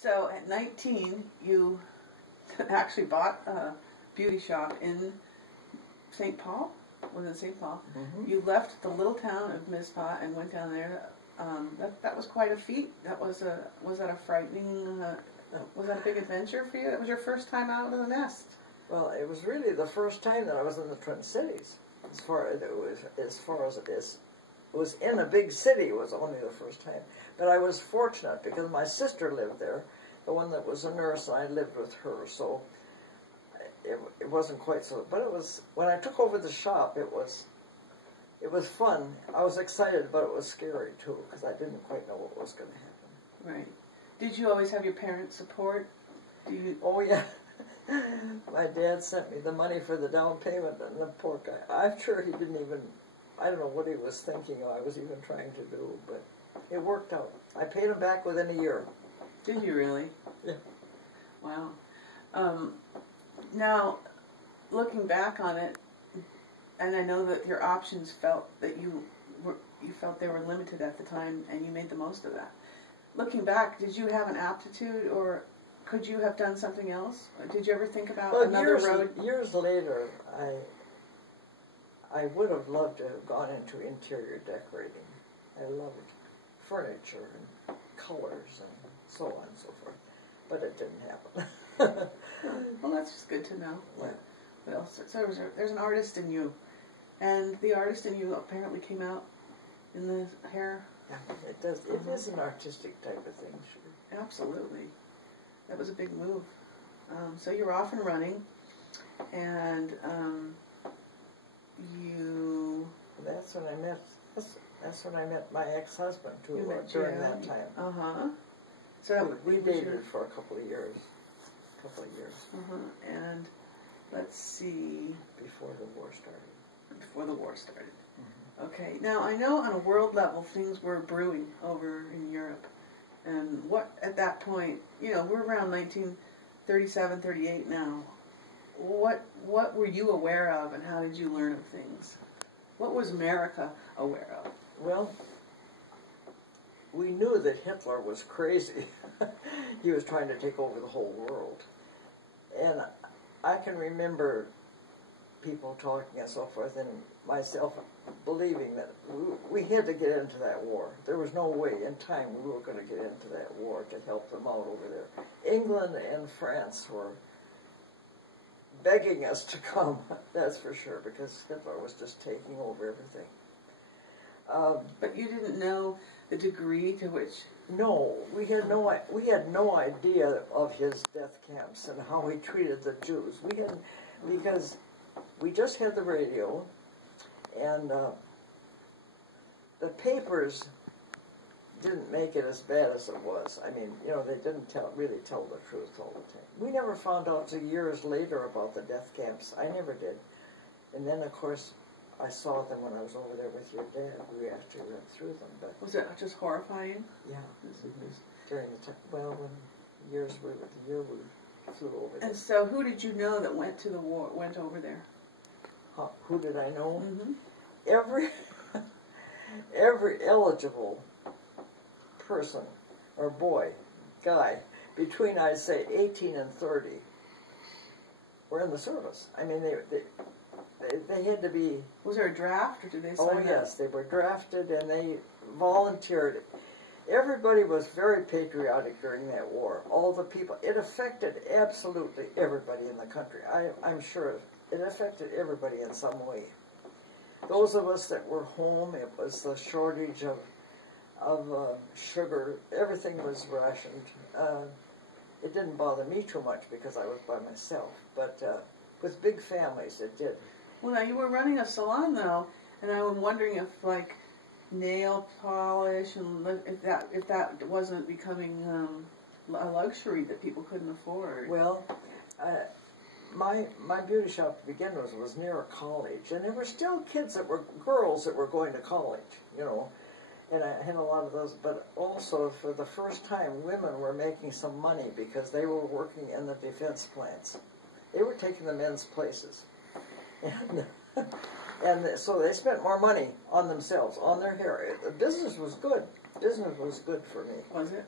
So at 19, you actually bought a beauty shop in St. Paul. Was it St. Paul? Mm-hmm. You left the little town of Mizpah and went down there. That was quite a feat. Was that a frightening? Was that a big adventure for you? It was your first time out of the nest. Well, it was really the first time that I was in the Twin Cities. As far as it is, it was in a big city. It was only the first time, but I was fortunate because my sister lived there, the one that was a nurse, and I lived with her. So it wasn't quite so. But it was when I took over the shop. It was fun. I was excited, but it was scary too because I didn't quite know what was going to happen. Right. Did you always have your parents' support? Oh yeah. My dad sent me the money for the down payment, and the poor guy, I'm sure he didn't even, I don't know what he was thinking I was even trying to do, but it worked out. I paid him back within a year. Did you really? Yeah. Wow. Now, looking back on it, and I know that your options felt that you felt they were limited at the time, and you made the most of that. Looking back, did you have an aptitude, or could you have done something else? Did you ever think about another road? Years later, I would have loved to have gone into interior decorating. I loved furniture and colors and so on and so forth, but it didn't happen. Well, that's just good to know. Yeah. What else? So there's an artist in you, and the artist in you apparently came out in the hair. Yeah, it does. It is an artistic type of thing, sure. Absolutely. That was a big move. So you're off and running, and you. That's when I met. That's when I met my ex-husband too. During that time. So we dated for a couple of years. And let's see. Before the war started. Before the war started. Okay. Now I know on a world level things were brewing over in Europe. And what, at that point, we're around 1937, 38 now. What were you aware of, and how did you learn of things? What was America aware of? Well, we knew that Hitler was crazy. He was trying to take over the whole world. And I can remember people talking and so forth, and myself believing that we had to get into that war. There was no way in time we were going to get into that war to help them out over there. England and France were begging us to come, that's for sure, because Hitler was just taking over everything. But you didn't know the degree to which... No, we had no idea of his death camps and how he treated the Jews. Because we just had the radio, and the papers didn't make it as bad as it was. I mean, they didn't really tell the truth all the time. We never found out till years later about the death camps. I never did. And then, of course, I saw them when I was over there with your dad. We actually went through them. But was it just horrifying? Yeah. During the time, well, when the year we flew over there. And so, who did you know that went to the war? Went over there? Who did I know? Mm-hmm. Every eligible person or guy between, I'd say, 18 and 30 were in the service. I mean, they had to be... Was there a draft, or did they sign up? Oh, yes, they were drafted and they volunteered. Everybody was very patriotic during that war. All the people. It affected absolutely everybody in the country. I'm sure it affected everybody in some way. Those of us that were home, it was the shortage of sugar. Everything was rationed. It didn't bother me too much because I was by myself. But with big families, it did. Well, now you were running a salon, though, and I'm wondering if, like, nail polish, and if that wasn't becoming a luxury that people couldn't afford. Well, my beauty shop to begin with was near a college, and there were still girls that were going to college, and I had a lot of those, but also for the first time women were making some money because they were working in the defense plants. They were taking the men's places. And so they spent more money on themselves, on their hair. The business was good. Business was good for me. Was it?